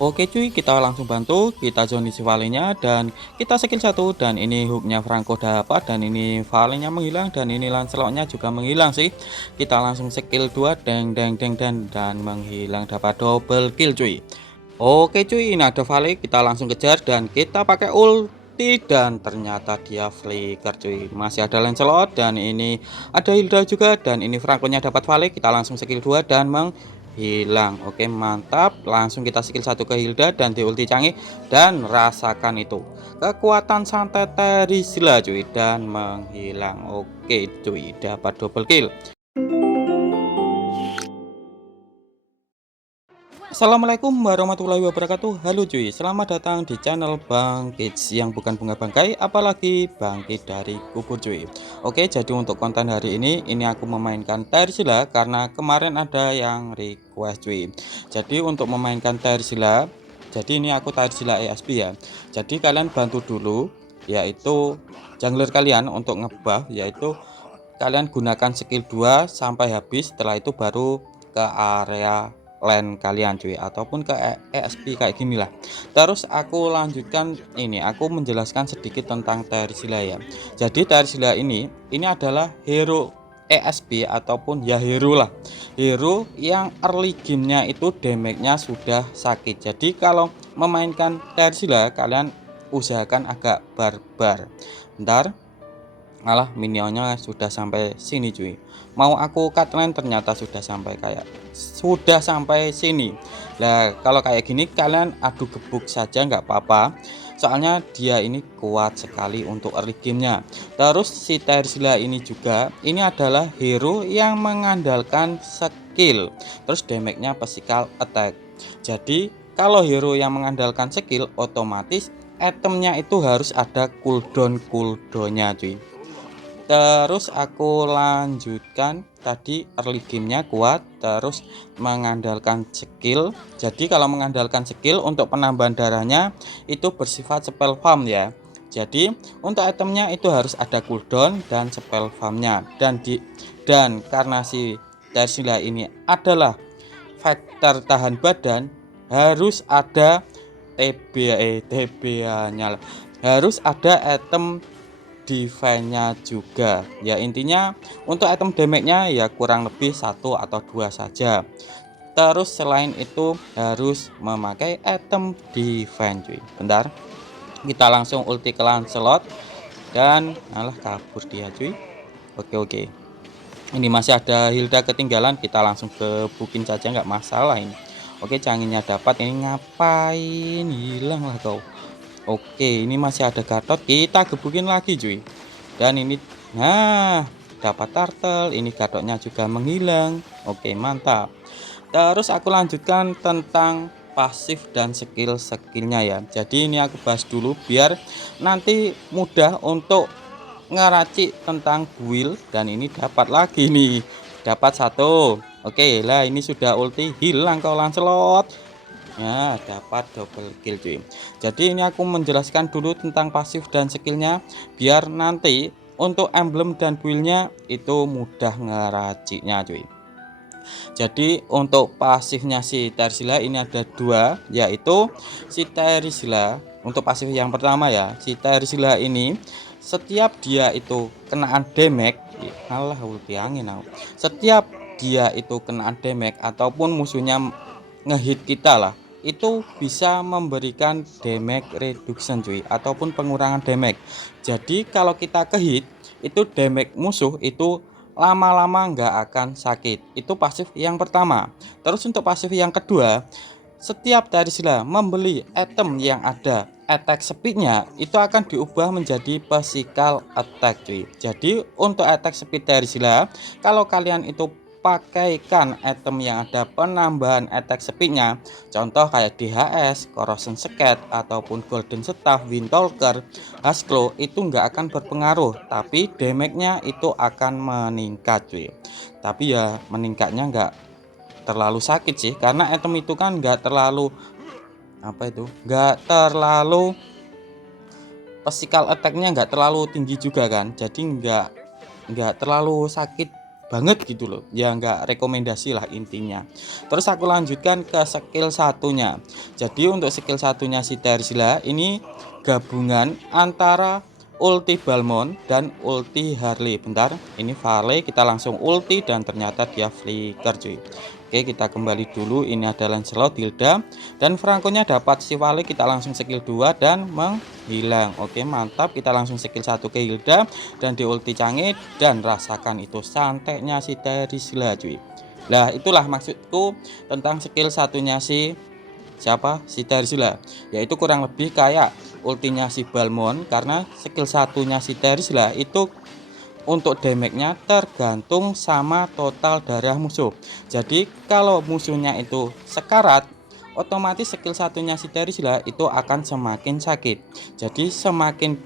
Oke cuy, kita langsung bantu, kita zone isi valenya dan kita skill satu, dan ini hooknya Franco dapat, dan ini valenya menghilang, dan ini Lancelotnya juga menghilang sih. Kita langsung skill 2, deng deng deng, dan menghilang, dapat double kill cuy. Oke cuy, ini ada Vale, kita langsung kejar dan kita pakai ulti, dan ternyata dia flicker cuy. Masih ada Lancelot, dan ini ada Hilda juga, dan ini Franco-nya dapat Vale, kita langsung skill 2 dan menghilang. Oke, mantap. Langsung kita skill 1 ke Hilda dan di ulti canggih, dan rasakan itu. Kekuatan santet Terizla cuy, dan menghilang. Oke cuy, dapat double kill. Assalamualaikum warahmatullahi wabarakatuh. Halo cuy, selamat datang di channel Bang Kids yang bukan bunga bangkai, apalagi bangkit dari kubur cuy. Oke, jadi untuk konten hari ini aku memainkan Terizla karena kemarin ada yang request cuy. Jadi untuk memainkan Terizla, jadi ini aku Terizla ESP ya. Jadi kalian bantu dulu, yaitu jungler kalian untuk ngebuff, yaitu kalian gunakan skill 2 sampai habis, setelah itu baru ke area lane kalian cuy, ataupun ke ESP kayak gini lah. Terus aku lanjutkan, ini aku menjelaskan sedikit tentang Terizla ya. Jadi Terizla ini adalah hero ESP ataupun ya hero lah, hero yang early gamenya itu damage-nya sudah sakit. Jadi kalau memainkan Terizla kalian usahakan agak barbar. Bentar, malah minionnya sudah sampai sini cuy. Mau aku cut line ternyata sudah sampai sini. Nah kalau kayak gini kalian adu gebuk saja nggak apa-apa, soalnya dia ini kuat sekali untuk early gamenya. Terus si Terizla ini juga, ini adalah hero yang mengandalkan skill, terus damage-nya physical attack. Jadi kalau hero yang mengandalkan skill, otomatis itemnya itu harus ada cooldownnya cuy. Terus aku lanjutkan, tadi early gamenya kuat, terus mengandalkan skill. Jadi kalau mengandalkan skill untuk penambahan darahnya itu bersifat spell farm ya. Jadi untuk itemnya itu harus ada cooldown dan spell farmnya, dan karena si Terizla ini adalah faktor tahan badan, harus ada TBA-nya, harus ada item defense-nya juga ya. Intinya untuk item damage-nya ya kurang lebih 1 atau 2 saja. Terus selain itu harus memakai item defense cuy. Bentar, kita langsung ulti ke Lancelot, dan alah kabur dia cuy. Oke, ini masih ada Hilda ketinggalan, kita langsung kebukin saja nggak masalah ini. Oke, canggihnya dapat, ini ngapain hilang lah kau. Oke, ini masih ada Gatot, kita gebukin lagi cuy. Dan ini, nah, dapat turtle, ini Gatotnya juga menghilang. Oke, mantap. Terus aku lanjutkan tentang pasif dan skillnya ya. Jadi ini aku bahas dulu biar nanti mudah untuk ngeracik tentang build. Dan ini dapat lagi nih, dapat satu. Oke lah, ini sudah ulti, hilang kau Lancelot. Ya, dapat double kill cuy. Jadi ini aku menjelaskan dulu tentang pasif dan skillnya biar nanti untuk emblem dan buildnya itu mudah ngeraciknya cuy. Jadi untuk pasifnya si Terizla ini ada dua, yaitu si Terizla untuk pasif yang pertama ya. Si Terizla ini setiap dia itu kenaan damage, alah ulti angin aku. Setiap dia itu kenaan damage ataupun musuhnya ngehit kita lah, itu bisa memberikan damage reduction cuy, ataupun pengurangan damage. Jadi kalau kita kehit, itu damage musuh itu lama-lama nggak akan sakit. Itu pasif yang pertama. Terus untuk pasif yang kedua, setiap Terizla membeli item yang ada attack speednya itu akan diubah menjadi physical attack cuy. Jadi untuk attack speed Terizla, kalau kalian itu pakaikan item yang ada penambahan attack speednya, contoh kayak DHS, Corrosion Skate, ataupun Golden Staff, Windtalker, Hasclo, itu nggak akan berpengaruh, tapi damage-nya itu akan meningkat cuy. Tapi ya meningkatnya nggak terlalu sakit sih, karena item itu kan nggak terlalu nggak terlalu physical attack-nya nggak terlalu tinggi juga kan, jadi nggak terlalu sakit banget gitu loh ya, nggak rekomendasi lah intinya. Terus aku lanjutkan ke skill satunya. Jadi untuk skill satunya si Tersila ini gabungan antara ulti Balmond dan ulti Harley. Bentar, ini Harley kita langsung ulti dan ternyata dia flicker cuy. Oke, kita kembali dulu, ini ada Lancelot, Hilda dan Franco-nya dapat si Vale, kita langsung skill 2 dan menghilang. Oke, mantap, kita langsung skill 1 ke Hilda dan di ulti Canggih dan rasakan itu santainya si Terisla cuy. Nah, itulah maksudku tentang skill satunya si siapa? Si Terisla. Yaitu kurang lebih kayak ultinya si Balmond, karena skill satunya si Terisla itu untuk damage-nya tergantung sama total darah musuh. Jadi kalau musuhnya itu sekarat, otomatis skill satunya si Terisla itu akan semakin sakit. Jadi semakin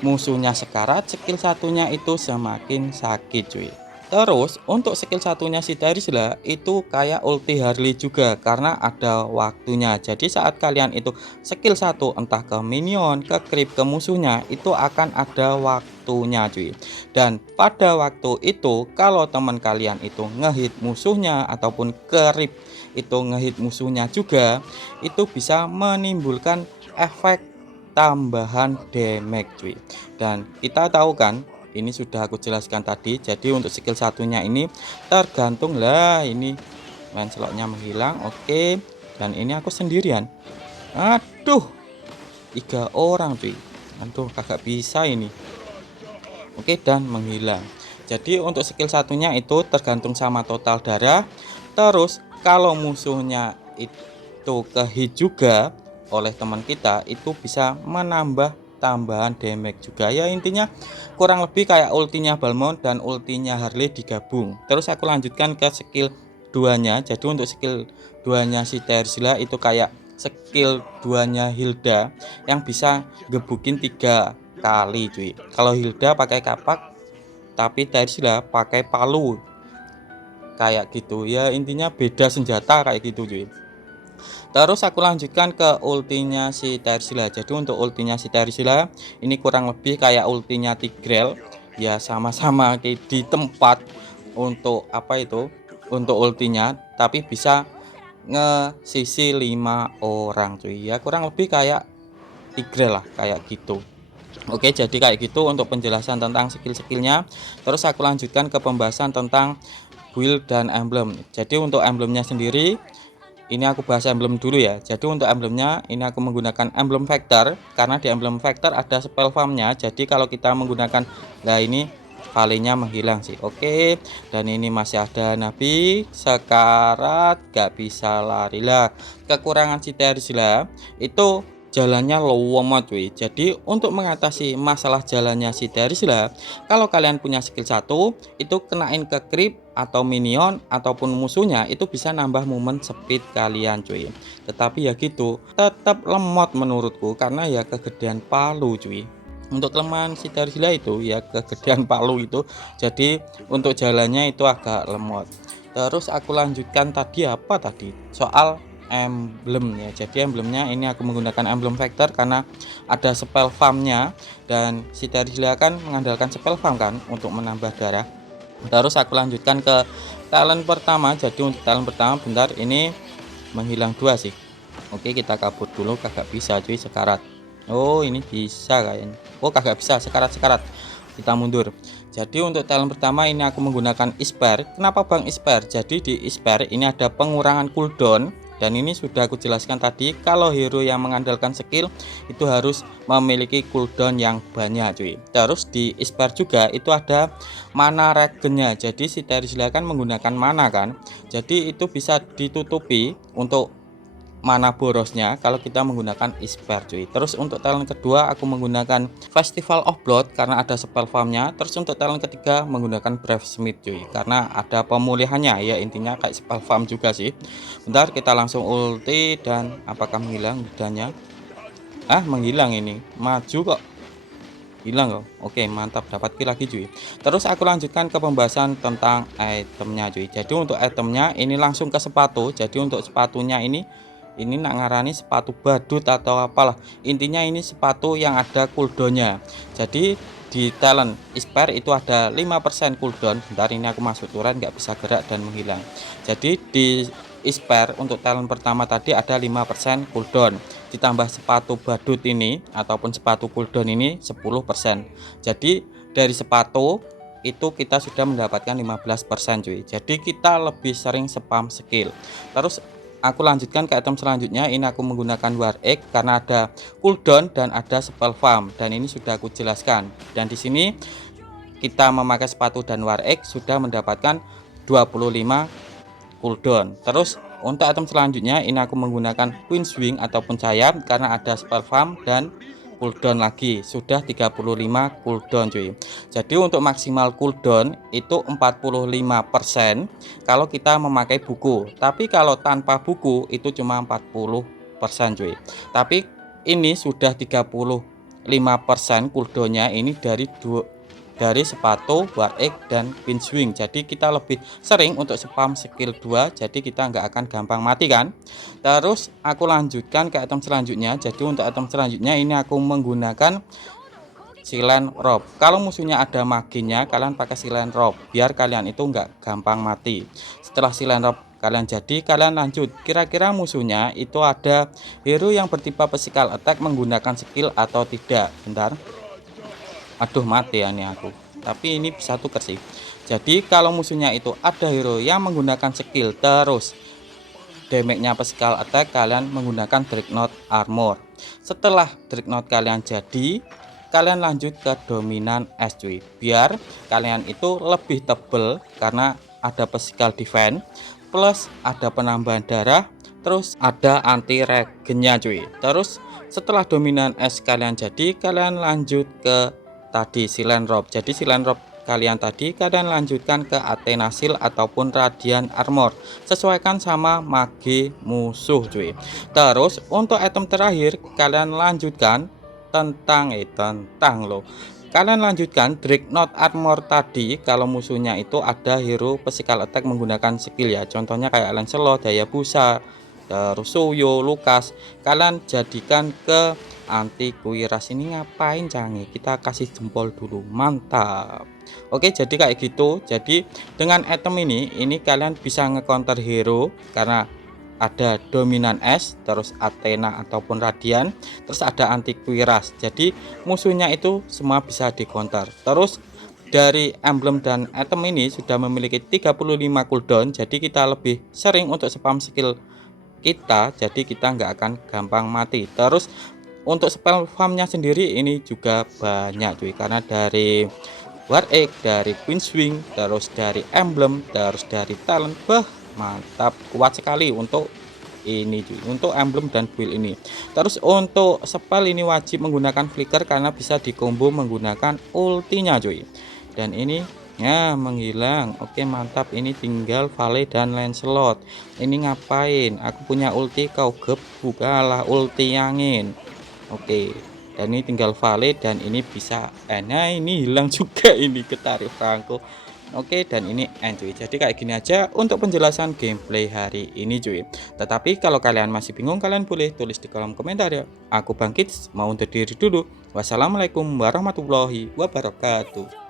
musuhnya sekarat, skill satunya itu semakin sakit cuy. Terus untuk skill satunya si Terisla itu kayak ulti Harley juga, karena ada waktunya. Jadi saat kalian itu skill 1 entah ke minion, ke creep, ke musuhnya, itu akan ada waktunya cuy. Dan pada waktu itu kalau teman kalian itu ngehit musuhnya ataupun creep itu ngehit musuhnya juga, itu bisa menimbulkan efek tambahan damage cuy. Dan kita tahu kan, ini sudah aku jelaskan tadi. Jadi untuk skill satunya ini tergantung lah, ini Lancelotnya menghilang. Oke, dan ini aku sendirian. Aduh, 3 orang cuy. Aduh, kagak bisa ini. Oke, dan menghilang. Jadi untuk skill satunya itu tergantung sama total darah. Terus kalau musuhnya itu ke-hit juga oleh teman kita, itu bisa menambah tambahan damage juga ya. Intinya kurang lebih kayak ultinya Balmond dan ultinya Harley digabung. Terus aku lanjutkan ke skill 2-nya. Jadi untuk skill 2-nya si Tersila itu kayak skill 2-nya Hilda yang bisa gebukin 3 kali cuy. Kalau Hilda pakai kapak, tapi Tersila pakai palu kayak gitu ya. Intinya beda senjata kayak gitu cuy. Terus aku lanjutkan ke ultinya si Tersila. Jadi untuk ultinya si Tersila ini kurang lebih kayak ultinya Tigreal ya, sama-sama di tempat untuk apa itu, untuk ultinya, tapi bisa nge-CC 5 orang cuy ya, kurang lebih kayak Tigreal lah kayak gitu. Oke, jadi kayak gitu untuk penjelasan tentang skill-skillnya. Terus aku lanjutkan ke pembahasan tentang build dan emblem. Jadi untuk emblemnya sendiri ini aku bahas emblem dulu ya. Jadi untuk emblemnya ini aku menggunakan emblem vector, karena di emblem vector ada spell farmnya. Jadi kalau kita menggunakan, nah ini palingnya menghilang sih. Oke, dan ini masih ada nabi sekarat, gak bisa lari lah. Kekurangan si Tersila itu jalannya lowomo cuy. Jadi untuk mengatasi masalah jalannya si Tersila, kalau kalian punya skill 1 itu kenain ke creep atau minion ataupun musuhnya, itu bisa nambah movement speed kalian cuy. Tetapi ya gitu, tetap lemot menurutku, karena ya kegedean palu cuy. Untuk kelemahan si Tersila itu ya kegedean palu itu, jadi untuk jalannya itu agak lemot. Terus aku lanjutkan tadi apa tadi soal emblem ya. Jadi emblemnya ini aku menggunakan emblem vector karena ada spell farmnya, dan si Tersila kan mengandalkan spell farm kan untuk menambah darah. Terus aku lanjutkan ke talent pertama. Jadi untuk talent pertama, bentar, ini menghilang 2 sih. Oke, kita kabur dulu, kagak bisa cuy sekarat. Oh, ini bisa kayaknya. Oh, kagak bisa sekarat, kita mundur. Jadi untuk talent pertama ini aku menggunakan Isper. Kenapa Bang Isper? Jadi di Isper ini ada pengurangan cooldown, dan ini sudah aku jelaskan tadi, kalau hero yang mengandalkan skill itu harus memiliki cooldown yang banyak cuy. Terus di Isper juga itu ada mana regennya. Jadi si Tersila kan menggunakan mana kan, jadi itu bisa ditutupi untuk mana borosnya kalau kita menggunakan Isper cuy. Terus untuk talent kedua aku menggunakan Festival of Blood karena ada spell farmnya. Terus untuk talent ketiga menggunakan Brave Smith cuy, karena ada pemulihannya ya, intinya kayak spell farm juga sih. Bentar, kita langsung ulti, dan apakah menghilang hidanya? Menghilang, ini maju kok hilang kok. Oke, mantap, dapat kill lagi cuy. Terus aku lanjutkan ke pembahasan tentang itemnya cuy. Jadi untuk itemnya ini langsung ke sepatu. Jadi untuk sepatunya ini nak ngarani sepatu badut atau apalah, intinya ini sepatu yang ada cooldownnya. Jadi di talent expire itu ada 5% cooldown. Bentar, ini aku masuk turret nggak bisa gerak dan menghilang. Jadi di expire untuk talent pertama tadi ada 5% cooldown, ditambah sepatu badut ini ataupun sepatu cooldown ini 10%. Jadi dari sepatu itu kita sudah mendapatkan 15% cuy. Jadi kita lebih sering spam skill. Terus aku lanjutkan ke item selanjutnya. Ini aku menggunakan War Egg karena ada cooldown dan ada spell farm, dan ini sudah aku jelaskan. Dan di sini kita memakai sepatu dan War Egg sudah mendapatkan 25 cooldown. Terus untuk item selanjutnya ini aku menggunakan Queen's Wing ataupun sayap karena ada spell farm dan cooldown lagi, sudah 35 cooldown cuy. Jadi untuk maksimal cooldown itu 45% kalau kita memakai buku, tapi kalau tanpa buku itu cuma 40% cuy. Tapi ini sudah 35% cooldownnya ini dari sepatu, War Egg, dan Queen's Wing. Jadi kita lebih sering untuk spam skill 2, jadi kita nggak akan gampang mati kan. Terus aku lanjutkan ke item selanjutnya. Jadi untuk item selanjutnya ini aku menggunakan Silent Robe. Kalau musuhnya ada maginya, kalian pakai Silent Robe biar kalian itu nggak gampang mati. Setelah Silent Robe kalian jadi, kalian lanjut. Kira-kira musuhnya itu ada hero yang bertipe physical attack menggunakan skill atau tidak. Bentar, aduh mati ya ini aku, tapi ini bisa tuker sih. Jadi kalau musuhnya itu ada hero yang menggunakan skill terus damage-nya physical attack, kalian menggunakan Dreadnought Armor. Setelah Dreadnought kalian jadi, kalian lanjut ke dominan es cuy, biar kalian itu lebih tebel karena ada physical defense plus ada penambahan darah, terus ada anti regennya cuy. Terus setelah dominan es kalian jadi, kalian lanjut ke tadi Silent Robe. Jadi Silent Robe kalian tadi kalian lanjutkan ke Athena Shield ataupun Radiant Armor, sesuaikan sama mage musuh cuy. Terus untuk item terakhir kalian lanjutkan kalian lanjutkan Dreadnought Armor tadi kalau musuhnya itu ada hero physical attack menggunakan skill ya, contohnya kayak Lancelot, Hayabusa, terus Suyo, Lukas. Kalian jadikan ke anti kuiras. Ini ngapain canggih, kita kasih jempol dulu, mantap. Oke, jadi kayak gitu. Jadi dengan item ini kalian bisa nge-counter hero karena ada dominan es, terus Athena ataupun Radiant, terus ada anti kuiras. Jadi musuhnya itu semua bisa di counter. Terus dari emblem dan item ini sudah memiliki 35 cooldown, jadi kita lebih sering untuk spam skill kita, jadi kita nggak akan gampang mati. Terus untuk spell farmnya sendiri ini juga banyak cuy, karena dari War Egg, dari Queen's Wing, terus dari emblem, terus dari talent, mantap, kuat sekali untuk ini cuy, untuk emblem dan build ini. Terus untuk spell ini wajib menggunakan flicker karena bisa dikombo menggunakan ultinya cuy. Dan ini ya menghilang. Oke mantap, ini tinggal Vale dan Lancelot. Ini ngapain, aku punya ulti kau gebuk, kalah ulti angin. Oke, dan ini tinggal Vale dan ini bisa nah ini hilang juga, ini ketarik Franco. Oke, dan ini end cuy. Jadi kayak gini aja untuk penjelasan gameplay hari ini cuy. Tetapi kalau kalian masih bingung, kalian boleh tulis di kolom komentar ya. Aku bangkit mau undur diri dulu. Wassalamualaikum warahmatullahi wabarakatuh.